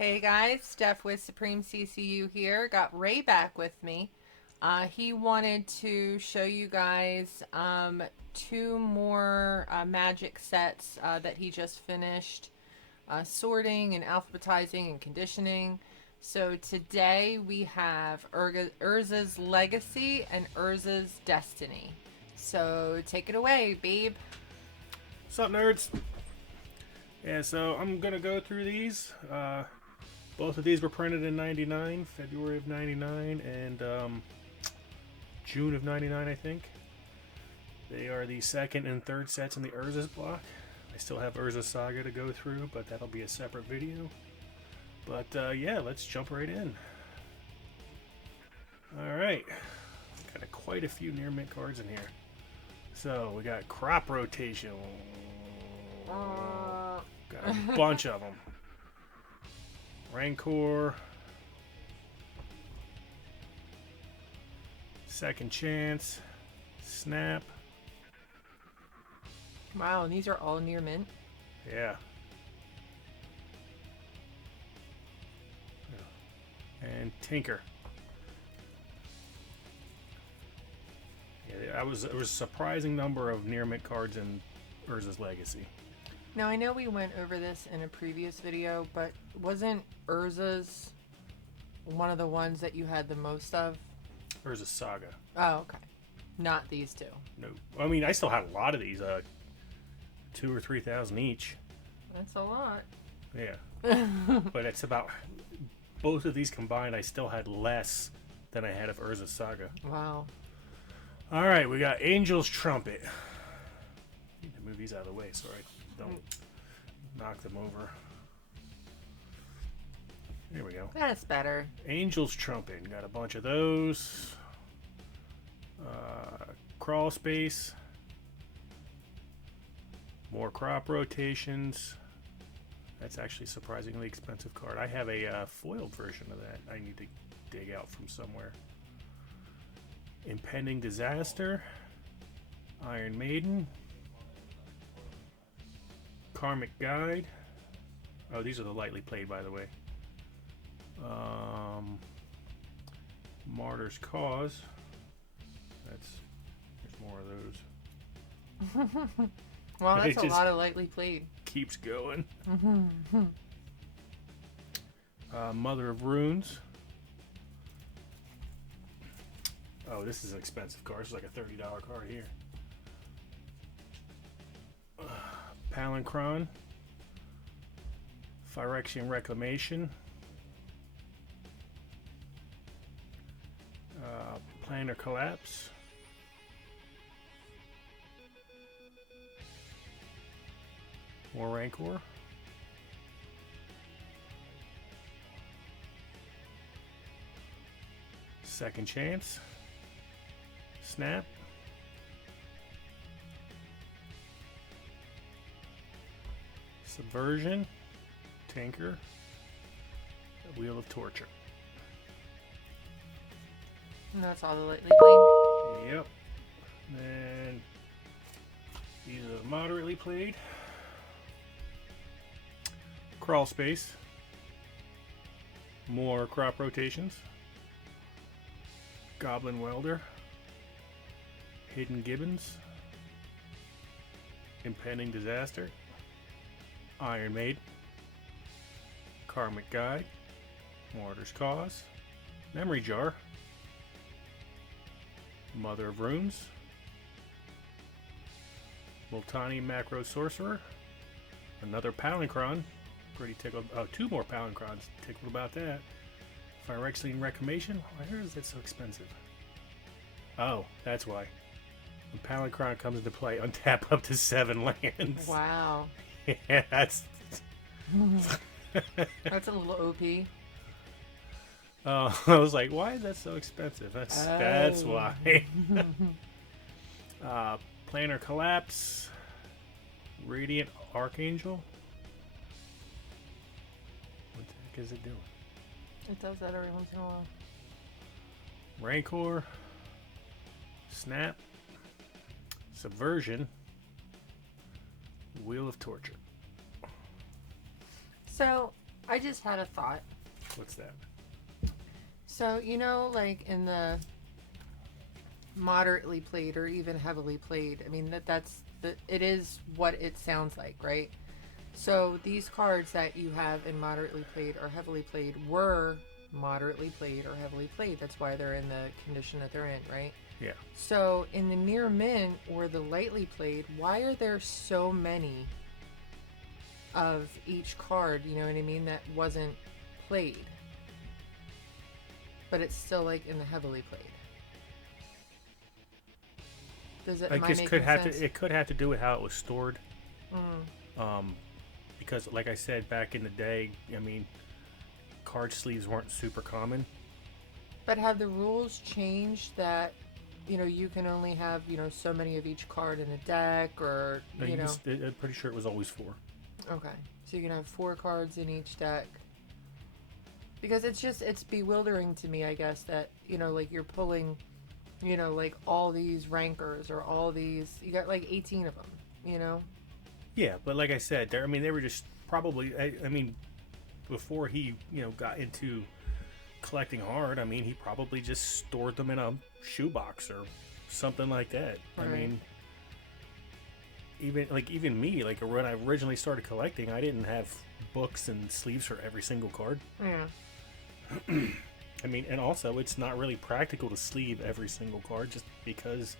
Hey guys, Steph with Supreme CCU here. Got Ray back with me. He wanted to show you guys two more magic sets that he just finished sorting and alphabetizing and conditioning. So today we have Urza's Legacy and Urza's Destiny. So take it away, babe. What's up, nerds? Yeah, so I'm gonna go through these. Both of these were printed in '99, February of '99, and June of '99, I think. They are the second and third sets in the Urza's block. I still have Urza Saga to go through, but that'll be a separate video. But yeah, let's jump right in. All right, got quite a few near mint cards in here. So we got crop rotation. Got a bunch of them. Rancor. Second Chance. Snap. Wow, and these are all near mint. Yeah. And Tinker. Yeah, there was a surprising number of near mint cards in Urza's Legacy. Now, I know we went over this in a previous video, but wasn't Urza's one of the ones that you had the most of? Urza Saga. Oh, okay. Not these two. No. I mean, I still had a lot of these. 2,000 or 3,000 each. That's a lot. Yeah. But it's about... Both of these combined, I still had less than I had of Urza Saga. Wow. Alright, we got Angel's Trumpet. Need to move these out of the way so I don't knock them over. There we go. That's better. Angel's Trumpet. Got a bunch of those. Crawl Space. More crop rotations. That's actually a surprisingly expensive card. I have a foiled version of that I need to dig out from somewhere. Impending Disaster. Iron Maiden. Karmic Guide. Oh, these are the lightly played, by the way. Martyr's Cause. There's more of those. Well, that's a just lot of lightly played. Keeps going. Mother of Runes. Oh, this is an expensive card. It's like a $30 card here. Palancron. Phyrexian Reclamation. Planar Collapse. More Rancor. Second Chance. Snap. Subversion. Tinker. Wheel of Torture. And that's all the lightly played. Yep. And these are moderately played. Crawl Space. More crop rotations. Goblin Welder. Hidden Gibbons. Impending Disaster. Iron Maid. Karmic Guide. Martyr's Cause. Memory Jar. Mother of Runes. Multani Macro Sorcerer. Another Palancron. Pretty tickled. Oh, two more Palancrons. Tickled about that. Phyrexian Reclamation. Why is it so expensive? Oh, that's why. When Palancron comes into play, untap up to 7 lands. Wow. Yeah, that's... That's a little OP. Oh, I was like, why is that so expensive? That's why. Planar Collapse. Radiant Archangel. What the heck is it doing? It does that every once in a while. Rancor. Snap. Subversion. Wheel of Torture. So, I just had a thought. What's that? So, you know, like in the moderately played or even heavily played, I mean, it is what it sounds like, right? So these cards that you have in moderately played or heavily played were moderately played or heavily played. That's why they're in the condition that they're in, right? Yeah. So in the near mint or the lightly played, why are there so many of each card, you know what I mean, that wasn't played? But it's still like in the heavily played. Does it? I Am I guess making sense? it could have to do with how it was stored. Mm. Because like I said back in the day, I mean, card sleeves weren't super common. But have the rules changed that, you know, you can only have, you know, so many of each card in a deck, or No, you know? I'm pretty sure it was always 4. Okay, so you can have 4 cards in each deck. Because it's bewildering to me, I guess, that, you know, like you're pulling, you know, like all these rankers or all these, you got like 18 of them, you know? Yeah, but like I said, they were just probably. I mean, before he, got into collecting hard, I mean, he probably just stored them in a shoebox or something like that. Right. I mean, even me, like when I originally started collecting, I didn't have books and sleeves for every single card. Yeah. I mean, and also it's not really practical to sleeve every single card just because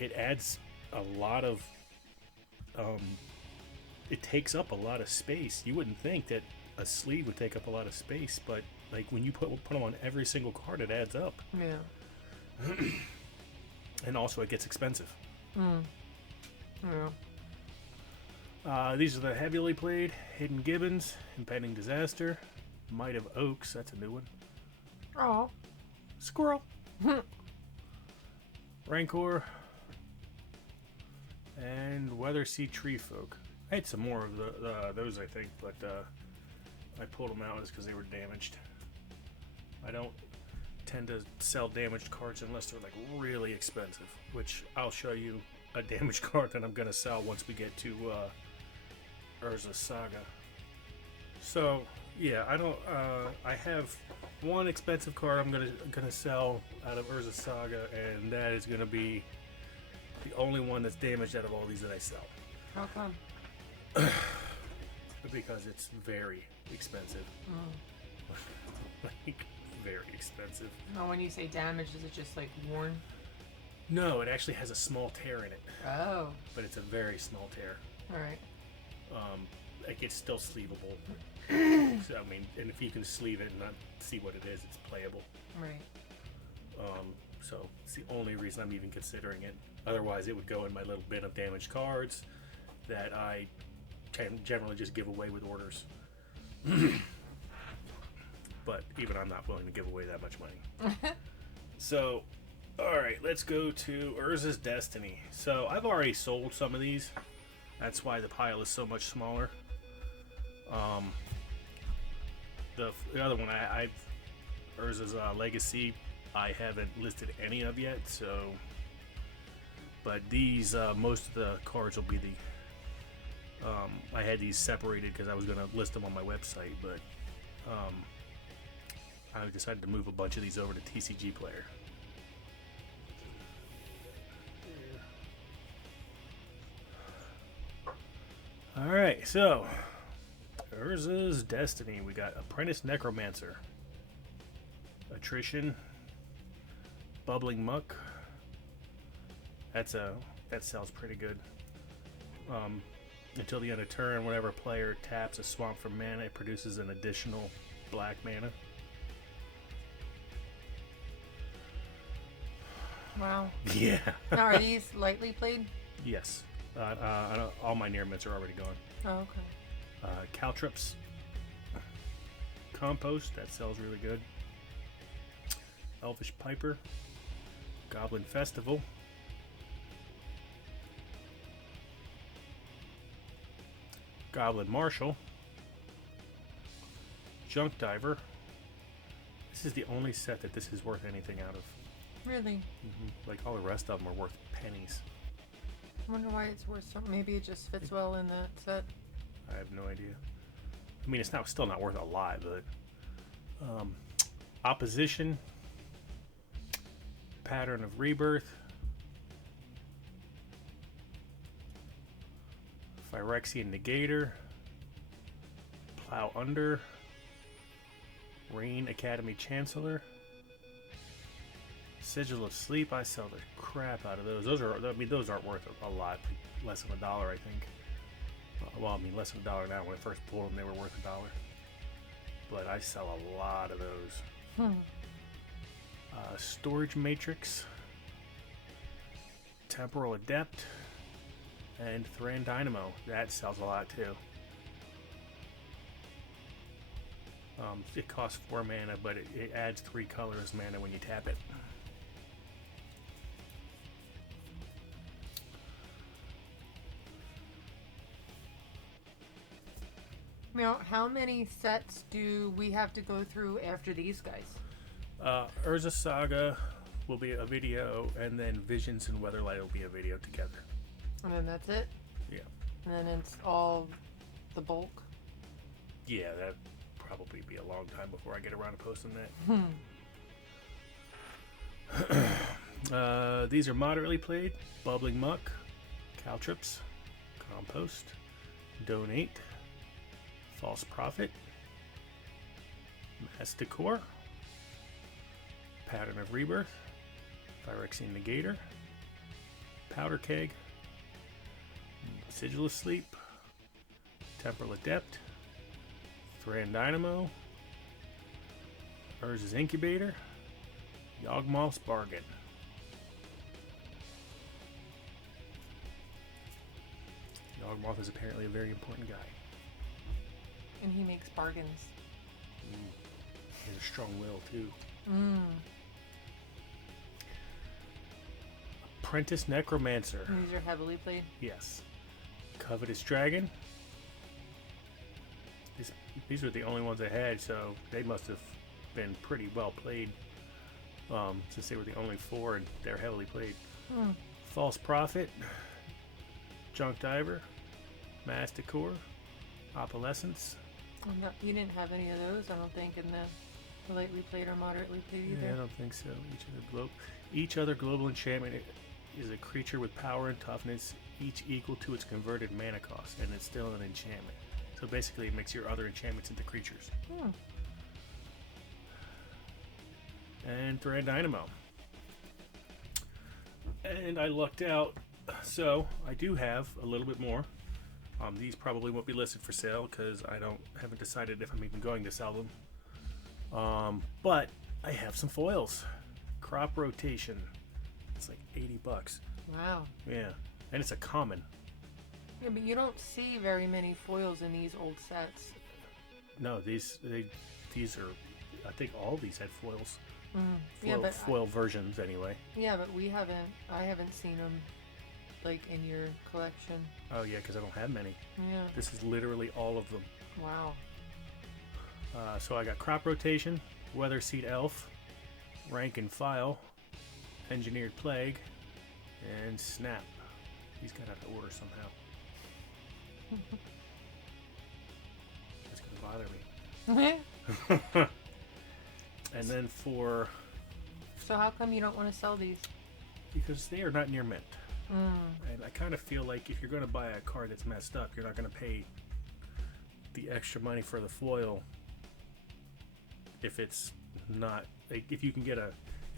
it adds a lot of it takes up a lot of space. You wouldn't think that a sleeve would take up a lot of space, but like when you put them on every single card, it adds up. Yeah. And also it gets expensive. Yeah. These are the heavily played: Hidden Gibbons, Impending Disaster, Might of Oaks, that's a new one. Oh. Squirrel. Rancor. And Weathersea Tree Folk. I had some more of those, I think, but I pulled them out because they were damaged. I don't tend to sell damaged cards unless they're like really expensive, which I'll show you a damaged card that I'm going to sell once we get to Urza Saga. So yeah, I have one expensive card I'm gonna sell out of Urza Saga, and that is gonna be the only one that's damaged out of all these that I sell. How come? Because it's very expensive. Like, very expensive. Oh, when you say damage, is it just like worn? No, it actually has a small tear in it. Oh. But it's a very small tear. Alright. Like, it's still sleevable. So, I mean, and if you can sleeve it and not see what it is, it's playable. Right. So it's the only reason I'm even considering it. Otherwise, it would go in my little bin of damaged cards that I can generally just give away with orders. But even I'm not willing to give away that much money. So, alright, let's go to Urza's Destiny. So, I've already sold some of these. That's why the pile is so much smaller. The other one, Urza's Legacy, I haven't listed any of yet, so... But these, most of the cards will be the... I had these separated because I was going to list them on my website, but... I decided to move a bunch of these over to TCG Player. Alright, so... Urza's Destiny. We got Apprentice Necromancer, Attrition, Bubbling Muck. That sells pretty good. Until the end of turn, whenever a player taps a swamp for mana, it produces an additional black mana. Wow. Yeah. Now, are these lightly played? Yes. All my near mints are already gone. Oh, okay. Caltrops, Compost, that sells really good. Elvish Piper, Goblin Festival, Goblin Marshal, Junk Diver. This is the only set that this is worth anything out of. Really? Like all the rest of them are worth pennies. I wonder why it's worth so. Maybe it just fits well in that set. I have no idea. I mean, it's still not worth a lot, but Opposition, Pattern of Rebirth, Phyrexian Negator, Plow Under, Rain Academy Chancellor, Sigil of Sleep. I sell the crap out of those. Those aren't worth a lot, less than $1, I think. Well, I mean, less than $1 now. When I first pulled them, they were worth $1. But I sell a lot of those. Storage Matrix, Temporal Adept, and Thran Dynamo. That sells a lot too. It costs 4 mana, but it adds 3 colors mana when you tap it. Now, how many sets do we have to go through after these guys? Urza Saga will be a video, and then Visions and Weatherlight will be a video together. And then that's it? Yeah. And then it's all the bulk? Yeah, that'd probably be a long time before I get around to posting that. These are moderately played. Bubbling Muck, Caltrips, Compost, Donate, False Prophet, Mass Decor, Pattern of Rebirth, Phyrexian Negator, Powder Keg, Sigil of Sleep, Temporal Adept, Thran Dynamo, Urza's Incubator, Yawgmoth's Bargain. Yawgmoth is apparently a very important guy. And he makes bargains. He has a strong will, too. Apprentice Necromancer. And these are heavily played? Yes. Covetous Dragon. These were the only ones I had, so they must have been pretty well played. Since they were the only 4 and they're heavily played. False Prophet. Junk Diver. Mass Decor. Opalescence. You didn't have any of those, I don't think, in the lightly played or moderately played either. Yeah, I don't think so. Each other global enchantment is a creature with power and toughness, each equal to its converted mana cost, and it's still an enchantment. So basically, it makes your other enchantments into creatures. And Thran Dynamo. And I lucked out, so I do have a little bit more. These probably won't be listed for sale because I haven't decided if I'm even going to sell them. But I have some foils. Crop Rotation. It's like $80. Wow. Yeah, and it's a common. Yeah, but you don't see very many foils in these old sets. No, these are. I think all these had foils. Foil versions anyway. Yeah, but I haven't seen them like in your collection. Oh yeah, because I don't have many. Yeah. This is literally all of them. Wow. So I got Crop Rotation, Weatherseed Elf, Rank and File, Engineered Plague, and Snap. These got out of order somehow. That's gonna bother me. And then So how come you don't want to sell these? Because they are not near mint. And I kind of feel like if you're going to buy a card that's messed up, you're not going to pay the extra money for the foil if it's not, like, if you can get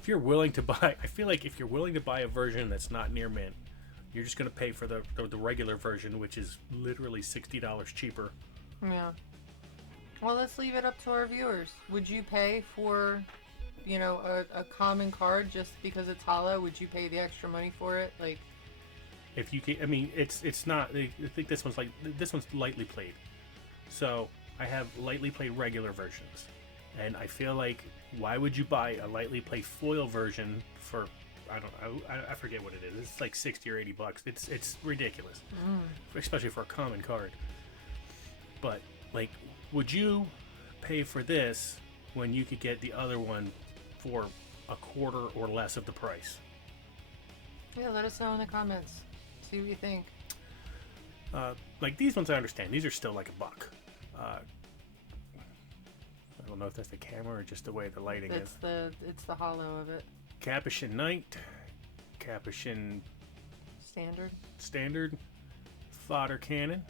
if you're willing to buy, I feel like if you're willing to buy a version that's not near mint, you're just going to pay for the regular version, which is literally $60 cheaper. Yeah. Well, let's leave it up to our viewers. Would you pay for, a common card just because it's hollow? Would you pay the extra money for it? Like, if you can, I mean, it's not. I think this one's lightly played. So I have lightly played regular versions, and I feel like why would you buy a lightly played foil version for? I forget what it is. It's like $60 or $80. It's ridiculous, especially for a common card. But like, would you pay for this when you could get the other one for a quarter or less of the price? Yeah, let us know in the comments. See what you think. Like these ones, I understand. These are still like $1. don't know if that's the camera or just the way the lighting is. It's the hollow of it. Capuchin Knight, Capuchin Standard. Fodder Cannon,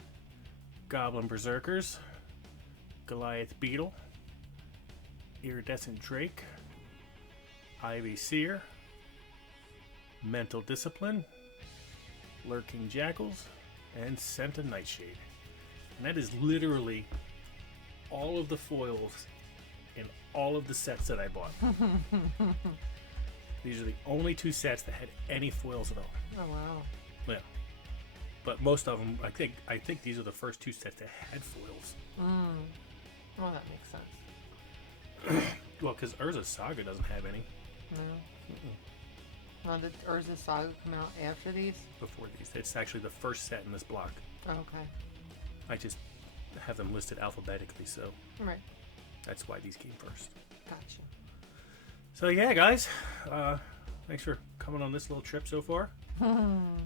Goblin Berserkers, Goliath Beetle, Iridescent Drake, Ivy Seer, Mental Discipline, Lurking Jackals, and Scent of Nightshade. And that is literally all of the foils in all of the sets that I bought. These are the only 2 sets that had any foils at all. Oh wow. Yeah. But most of them, I think these are the first 2 sets that had foils. Well, that makes sense. Well, because Urza Saga doesn't have any. No. Well, did Urza Saga come out after these? Before these. It's actually the first set in this block. Oh, okay. I just have them listed alphabetically, so Right. that's why these came first. Gotcha. So yeah, guys, thanks for coming on this little trip so far.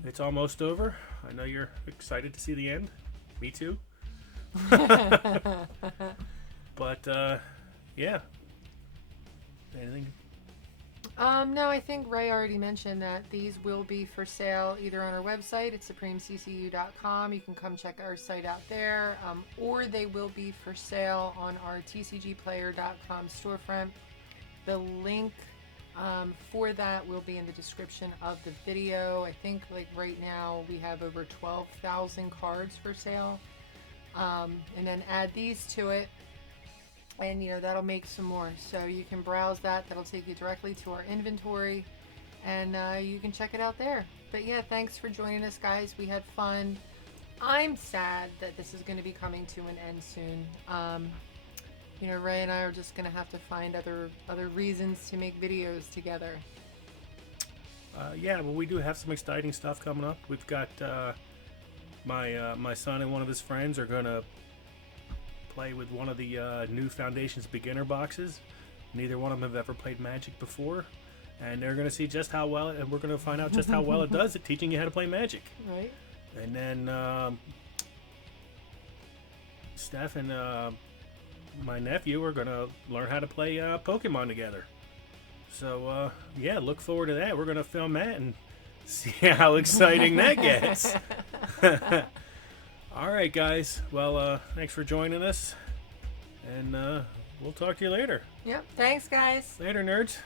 It's almost over. I know you're excited to see the end. Me too. But yeah. Anything? No, I think Ray already mentioned that these will be for sale either on our website at supremeccu.com. You can come check our site out there, or they will be for sale on our tcgplayer.com storefront. The link for that will be in the description of the video. I think like right now we have over 12,000 cards for sale, and then add these to it. And that'll make some more, so you can browse that. That'll take you directly to our inventory, and you can check it out there. But yeah, thanks for joining us, guys. We had fun. I'm sad that this is going to be coming to an end soon. Ray and I are just going to have to find other reasons to make videos together. Yeah, well, we do have some exciting stuff coming up. We've got my son and one of his friends are going to play with one of the new Foundations beginner boxes. Neither one of them have ever played Magic before, and they're going to see just how well, and we're going to find out just how well it does at teaching you how to play Magic. Right. And then Steph and my nephew are going to learn how to play Pokemon together. So yeah, look forward to that. We're going to film that and see how exciting that gets. All right, guys. Well, thanks for joining us, and we'll talk to you later. Yep. Thanks, guys. Later, nerds.